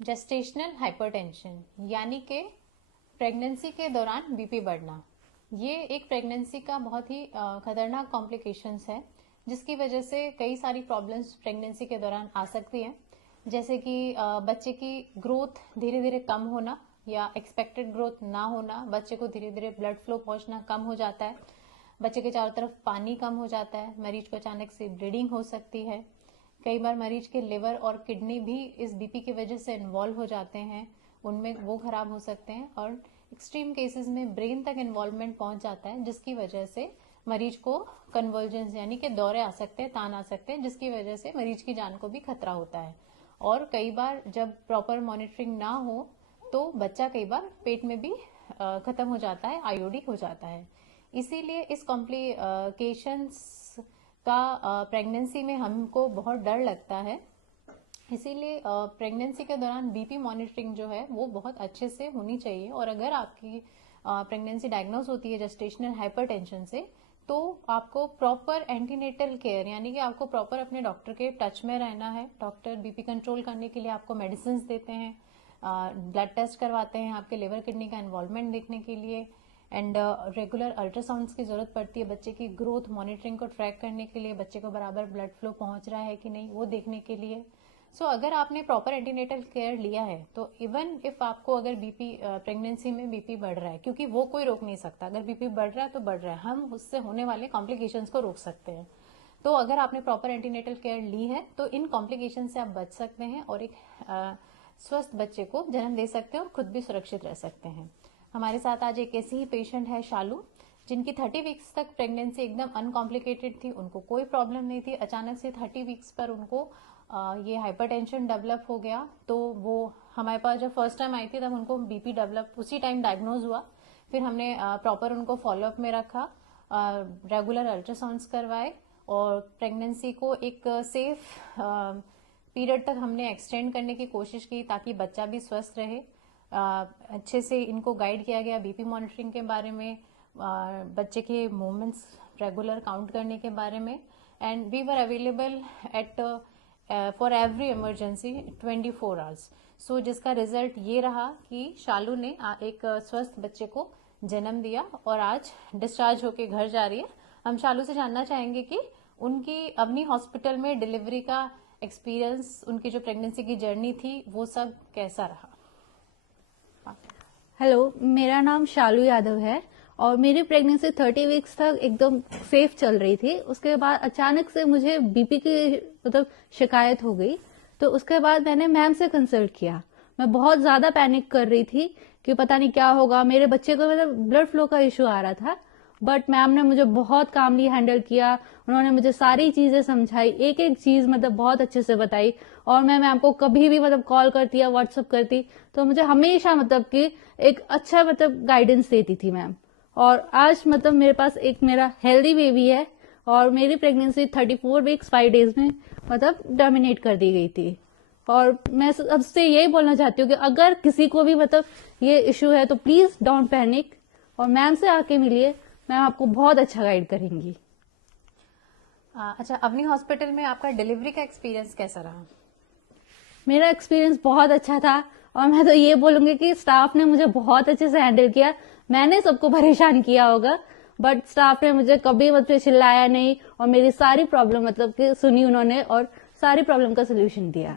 Gestational hypertension यानी कि pregnancy के दौरान बीपी बढ़ना, ये एक प्रेगनेंसी का बहुत ही खतरनाक कॉम्प्लिकेशंस है, जिसकी वजह से कई सारी प्रॉब्लम्स प्रेगनेंसी के दौरान आ सकती हैं। जैसे कि बच्चे की ग्रोथ धीरे धीरे कम होना या एक्सपेक्टेड ग्रोथ ना होना, बच्चे को धीरे धीरे ब्लड फ्लो पहुंचना कम हो जाता है, बच्चे के चारों तरफ पानी कम हो जाता है, मरीज को अचानक से ब्लीडिंग हो सकती है। कई बार मरीज के लिवर और किडनी भी इस बीपी की वजह से इन्वॉल्व हो जाते हैं, उनमें वो खराब हो सकते हैं, और एक्सट्रीम केसेस में ब्रेन तक इन्वॉल्वमेंट पहुंच जाता है, जिसकी वजह से मरीज को कन्वर्जेंस यानी कि दौरे आ सकते हैं, तान आ सकते हैं, जिसकी वजह से मरीज की जान को भी खतरा होता है। और कई बार जब प्रॉपर मॉनिटरिंग ना हो तो बच्चा कई बार पेट में भी खत्म हो जाता है, आईओडी हो जाता है। इसीलिए इस कॉम्प्लिकेशंस का प्रेगनेंसी में हमको बहुत डर लगता है। इसीलिए प्रेगनेंसी के दौरान बीपी मॉनिटरिंग जो है वो बहुत अच्छे से होनी चाहिए। और अगर आपकी प्रेगनेंसी डायग्नोज होती है जेस्टेशनल हाइपरटेंशन से, तो आपको प्रॉपर एंटीनेटल केयर यानी कि आपको प्रॉपर अपने डॉक्टर के टच में रहना है। डॉक्टर बीपी कंट्रोल करने के लिए आपको मेडिसिन देते हैं, ब्लड टेस्ट करवाते हैं आपके लिवर किडनी का इन्वॉल्वमेंट देखने के लिए, एंड रेगुलर अल्ट्रासाउंड्स की जरूरत पड़ती है बच्चे की ग्रोथ मॉनिटरिंग को ट्रैक करने के लिए, बच्चे को बराबर ब्लड फ्लो पहुंच रहा है कि नहीं वो देखने के लिए। अगर आपने प्रॉपर एंटीनेटल केयर लिया है तो इवन इफ आपको अगर बीपी प्रेगनेंसी में बीपी बढ़ रहा है, क्योंकि वो कोई रोक नहीं सकता, अगर बीपी बढ़ रहा है तो बढ़ रहा है, हम उससे होने वाले कॉम्प्लिकेशंस को रोक सकते हैं। तो अगर आपने प्रॉपर एंटीनेटल केयर ली है तो इन कॉम्प्लिकेशन से आप बच सकते हैं और एक स्वस्थ बच्चे को जन्म दे सकते हैं और खुद भी सुरक्षित रह सकते हैं। हमारे साथ आज एक ऐसी ही पेशेंट है शालू, जिनकी 30 वीक्स तक प्रेगनेंसी एकदम अनकॉम्प्लिकेटेड थी, उनको कोई प्रॉब्लम नहीं थी। अचानक से 30 वीक्स पर उनको ये हाइपरटेंशन डेवलप हो गया। तो वो हमारे पास जब फर्स्ट टाइम आई थी तब उनको बीपी डेवलप उसी टाइम डायग्नोज हुआ। फिर हमने प्रॉपर उनको फॉलोअप में रखा, रेगुलर अल्ट्रासाउंड्स करवाए और प्रेगनेंसी को एक सेफ पीरियड तक हमने एक्सटेंड करने की कोशिश की ताकि बच्चा भी स्वस्थ रहे। अच्छे से इनको गाइड किया गया बीपी मॉनिटरिंग के बारे में, बच्चे के मूवमेंट्स रेगुलर काउंट करने के बारे में, and we were available at for every emergency 24 hours. जिसका रिजल्ट ये रहा कि शालू ने एक स्वस्थ बच्चे को जन्म दिया और आज डिस्चार्ज होके घर जा रही है। हम शालू से जानना चाहेंगे कि उनकी अपनी हॉस्पिटल में डिलीवरी का एक्सपीरियंस, उनकी जो प्रेगनेंसी की जर्नी थी वो सब कैसा रहा। हेलो, मेरा नाम शालू यादव है और मेरी प्रेगनेंसी 30 वीक्स तक एकदम सेफ चल रही थी। उसके बाद अचानक से मुझे बीपी की शिकायत हो गई। तो उसके बाद मैंने मैम से कंसल्ट किया। मैं बहुत ज्यादा पैनिक कर रही थी कि पता नहीं क्या होगा, मेरे बच्चे को ब्लड फ्लो का इश्यू आ रहा था। बट मैम ने मुझे बहुत कामली हैंडल किया, उन्होंने मुझे सारी चीजें समझाई, एक एक चीज बहुत अच्छे से बताई। और मैं मैम को कभी भी कॉल करती या व्हाट्सअप करती तो मुझे हमेशा कि एक अच्छा गाइडेंस देती थी मैम। और आज मेरे पास एक मेरा हेल्दी बेबी है और मेरी प्रेगनेंसी 34 वीक्स 5 डेज में टर्मिनेट कर दी गई थी। और मैं सबसे यही बोलना चाहती हूँ कि अगर किसी को भी ये इश्यू है तो प्लीज डोंट पैनिक और मैम से आके मिलिए, मैम आपको बहुत अच्छा गाइड करेंगी। अच्छा, अपनी हॉस्पिटल में आपका डिलीवरी का एक्सपीरियंस कैसा रहा? मेरा एक्सपीरियंस बहुत अच्छा था और मैं तो ये बोलूंगी कि स्टाफ ने मुझे बहुत अच्छे से हैंडल किया। मैंने सबको परेशान किया होगा बट स्टाफ ने मुझे कभी चिल्लाया नहीं और मेरी सारी प्रॉब्लम कि सुनी उन्होंने और सारी प्रॉब्लम का सोल्यूशन दिया।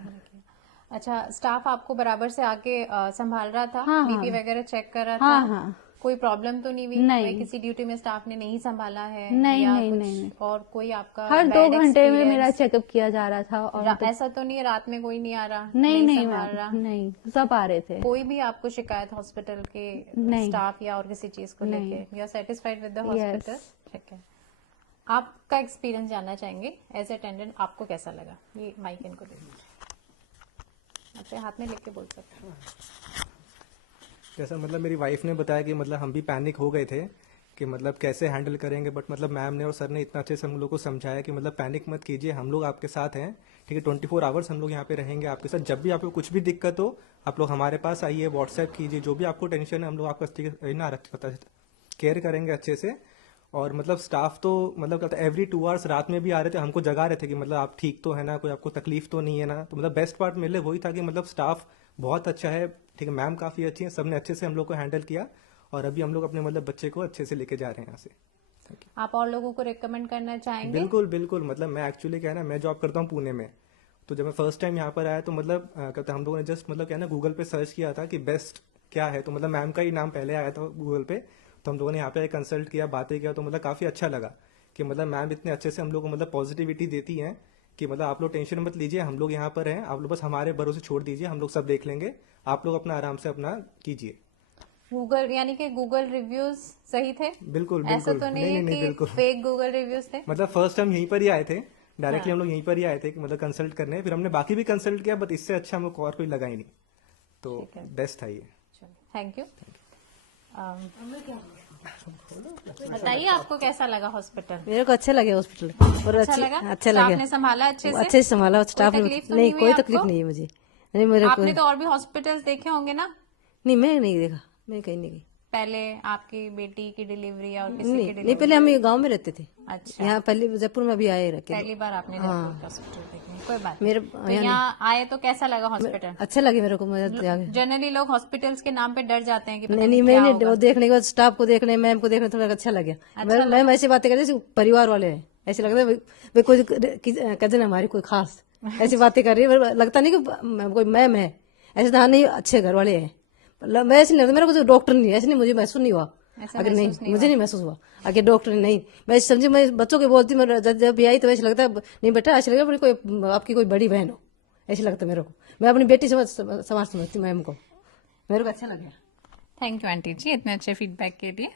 अच्छा, स्टाफ आपको बराबर से आके संभाल रहा था? हाँ, बीपी हाँ, वगैरह चेक कर रहा हाँ, था? हाँ, कोई प्रॉब्लम तो नहीं हुई? नहीं, किसी ड्यूटी में स्टाफ ने नहीं संभाला है? नहीं, या नहीं, कुछ नहीं, और कोई आपका हर 2 घंटे में मेरा चेकअप किया जा रहा था। और ऐसा तो नहीं रात में कोई नहीं आ रहा? नहीं, नहीं संभाल रहा? नहीं, सब आ रहे थे। कोई भी आपको शिकायत हॉस्पिटल के स्टाफ या और किसी चीज को लेके? You are satisfied with the hospital? ठीक है, आपका एक्सपीरियंस जानना चाहेंगे एज अटेंडेंट, आपको कैसा लगा? ये माइक इनको दे दीजिए, अपने हाथ में लेके बोल सकते हैं। जैसा मेरी वाइफ ने बताया कि हम भी पैनिक हो गए थे कि कैसे हैंडल करेंगे, बट मैम ने और सर ने इतना अच्छे से हम लोग को समझाया कि पैनिक मत कीजिए, हम लोग आपके साथ हैं, ठीक है। 24 आवर्स हम लोग यहाँ पे रहेंगे आपके साथ। जब भी आपको कुछ भी दिक्कत हो आप लोग हमारे पास आइए, व्हाट्सएप कीजिए, जो भी आपको टेंशन है हम लोग आपका केयर करेंगे अच्छे से। और स्टाफ तो एवरी 2 आवर्स रात में भी आ रहे थे, हमको जगा रहे थे कि आप ठीक तो है ना, कोई आपको तकलीफ तो नहीं है ना। तो बेस्ट पार्ट मेरे लिए वही था कि स्टाफ बहुत अच्छा है। ठीक है, मैम काफ़ी अच्छी है, सबने अच्छे से हम लोग को हैंडल किया और अभी हम लोग अपने मतलब बच्चे को अच्छे से लेके जा रहे हैं यहाँ से। Thank you। आप और लोगों को रिकमेंड करना चाहेंगे? बिल्कुल बिल्कुल, मतलब मैं एक्चुअली क्या है ना, मैं जॉब करता हूँ पुणे में। तो जब मैं फर्स्ट टाइम यहाँ पर आया तो मतलब कहते हम लोगों ने जस्ट मतलब क्या है ना गूगल पे सर्च किया था कि बेस्ट क्या है, तो मतलब मैम का ही नाम पहले आया था गूगल पे। तो हम लोगों ने यहाँ पे कंसल्ट किया, बातें किया, तो मतलब काफ़ी अच्छा लगा कि मतलब मैम इतने अच्छे से हम लोग को मतलब पॉजिटिविटी देती हैं कि मतलब आप लोग टेंशन मत लीजिए, हम लोग यहाँ पर हैं, आप लोग बस हमारे भरोसे छोड़ दीजिए, हम लोग सब देख लेंगे, आप लोग अपना आराम से अपना कीजिए। गूगल यानी कि गूगल रिव्यूज सही थे? बिल्कुल ऐसा बिल्कुल, तो नहीं नहीं है नहीं नहीं, कि बिल्कुल। फेक गूगल रिव्यूज थे? मतलब फर्स्ट टाइम यहीं पर ही आए थे, डायरेक्टली हाँ। हम लोग यहीं पर ही आए थे कि मतलब कंसल्ट करने, फिर हमने बाकी भी कंसल्ट किया, बट इससे अच्छा हमको और कोई लगा ही नहीं, तो ठीक है, बेस्ट था ये। Thank you. बताइए आपको कैसा लगा हॉस्पिटल? मेरे को अच्छा लगे हॉस्पिटल और अच्छा अच्छी लगा? अच्छा स्टाफ लगे, ने संभाला अच्छे से? अच्छे से संभाला स्टाफ ने। तकलीफ तो नहीं नहीं हुई कोई आपको? तकलीफ नहीं है मुझे, नहीं मेरे को आपने तो और भी हॉस्पिटल्स देखे होंगे ना? नहीं, मैं नहीं देखा, मैं कहीं नहीं गई। पहले आपकी बेटी की डिलीवरी या और किसी की नहीं नहीं, डिलीवरी? पहले हम ये गांव में रहते थे, अच्छा, यहाँ पहले जयपुर में अभी आए रखे। पहली बार आपने जयपुर का हॉस्पिटल देखने, कोई बात मेरे नहीं। तो यहाँ आए तो कैसा लगा हॉस्पिटल? अच्छा लगे मेरे को, मजा आ गया। जनरली लोग हॉस्पिटल्स के नाम पे डर जाते हैं कि पता नहीं नहीं नहीं, क्या मैंने होगा। वो देखने के बाद स्टाफ को देखने, मैम को देखने थोड़ा अच्छा लगा। मैम ऐसी बातें करते जैसे परिवार वाले हैं, ऐसे लगता है वे कोई कजन हमारी कोई खास ऐसी बातें कर रही है, लगता नहीं कि कोई मैम है, ऐसे तो नहीं, अच्छे घर वाले हैं। मतलब मैं ऐसे नहीं लगता, मेरा कुछ डॉक्टर नहीं है, ऐसे नहीं, मुझे महसूस नहीं हुआ। ऐसा अगर महसूस नहीं, मुझे नहीं महसूस हुआ आगे डॉक्टर नहीं। मैं समझी, मैं बच्चों के बोलती, मैं जब भी आई तो ऐसे लगता है नहीं बेटा, ऐसे लगता है कोई आपकी कोई बड़ी बहन हो, ऐसे लगता मेरे को। मैं अपनी बेटी समाज समझती मैम को, मेरे को अच्छा लगा। थैंक यू आंटी जी इतने अच्छे फीडबैक के लिए।